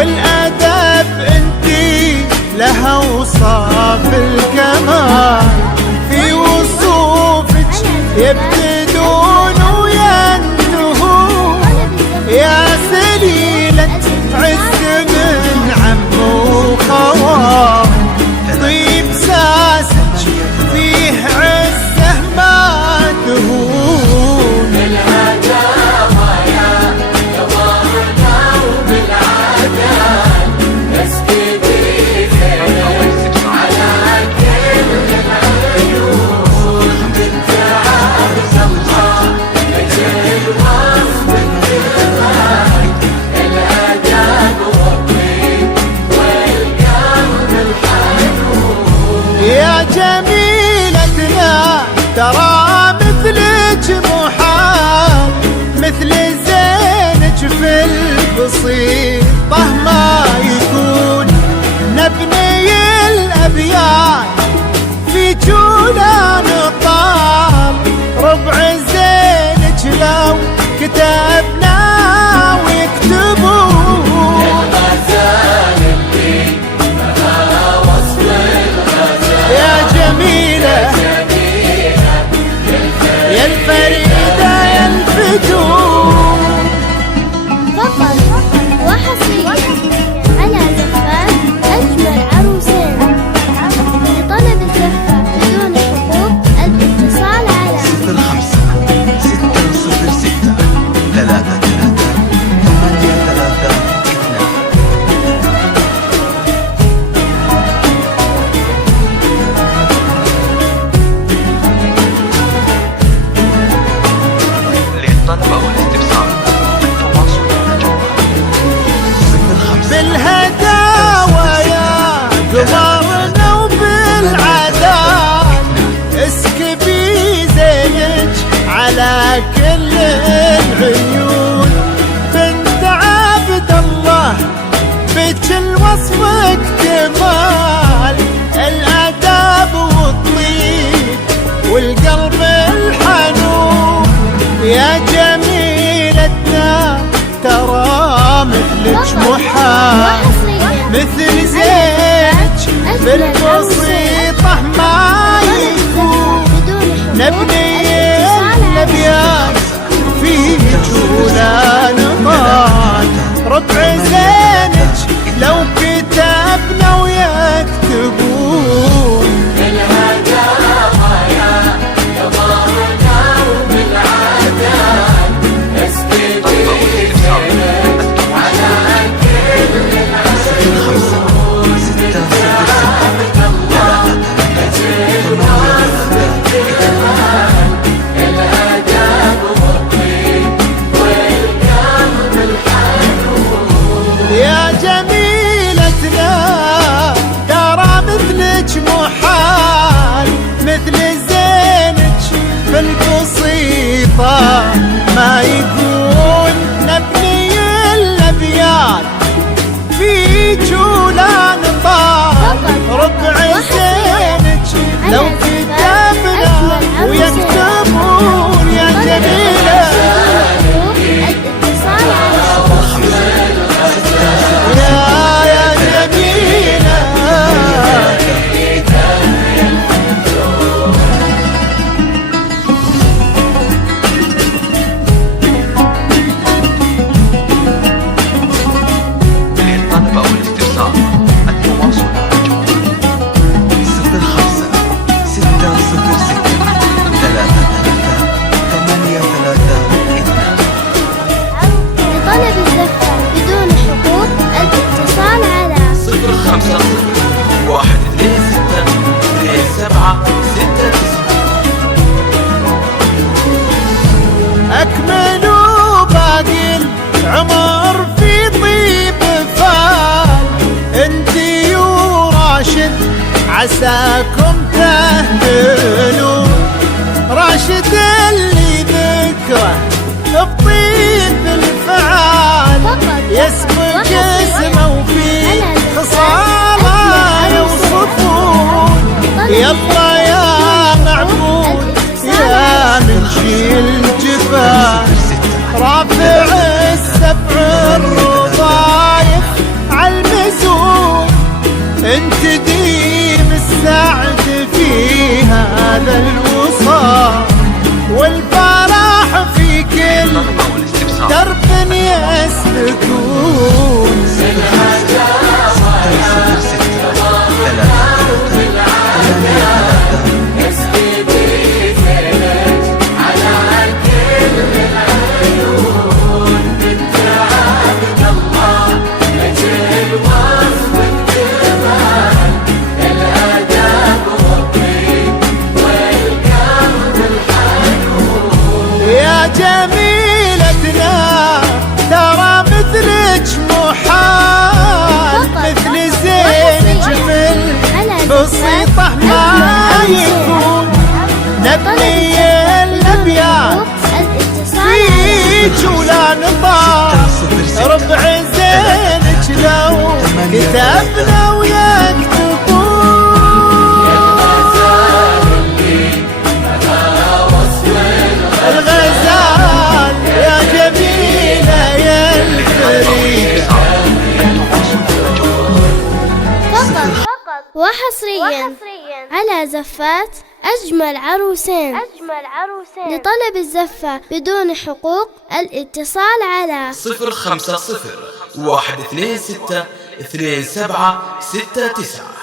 والأدب انتي لها وصاف الكمال، في وصوفك يبتدون وينتهون، يا سليلة عز من عم وخوال، طيب ساسك فيه عزه ما تهون. الهداوى يا قمرنا وبالعدل اسكبي خير على كل العيون، بنت عبد الله اجل وصف الدماء، الادب والطيب والقلب الحنون. يا جميلتنا ترى مثلك محال، مثل زينك في البسيطة ما يكون، نبني الأبيات في جولان طال، ربع زينك لو كتبنا ويكتبون. الغزال اللي بها وصف الغزال يا جميلة يا الفريدة يا الفتون. فقط وحصريا على زفاف أجمل عروسين، لطلب الزفة بدون حقوق الاتصال على 05 للطلب أو الاستفسار التواصل مع الجوال. بالهداوى يا قمرنا وبالعادات اسكبي زينك على كل العيون، بنت عبد الله بجل وصفك كمال، الادب والطيب والقلب الحنون، يا جميلتنا ترى مثلك محال، مثل زينك في البسيطة ما يكون، نبني الأبيات في جولان طال، ربع زينك لو كتبنا ويكتبون. الهداوى يا قمرنا وبالعدل اسكبي خير على كل العيون، بنت عبد الله اجل وصف الدماء، الادب والطيب والقلب الحنون. يا جميلتنا ترى مثلك محال، مثل زينك في البسيطة ما يكون، نبني الأبيات في جولان طال، ربع زينك لو كتبنا ويكتبون. يا جميلة الاتصال على يا جميلة للطلب أو الاستفسار التواصل مع الجوال. لطلب الزفة بدون حقوق الاتصال على 05 126 2769. أكملوا باقي العمر في طيب فال، انتي وراشد عساكم تهتلون، راشد اللي ذكره بطيب الفعال، يسبق اسمه وفي خصاله يوصفون. يلا يا معبود يا منشي الجبال، رافع السبع الرضايف نطار ربع زينك لو كتبنا الغزال يا جميلة يا الفريدة. فقط وحصريا على زفات أجمل عروسين. لطلب الزفة بدون حقوق الاتصال على 050 126 2769.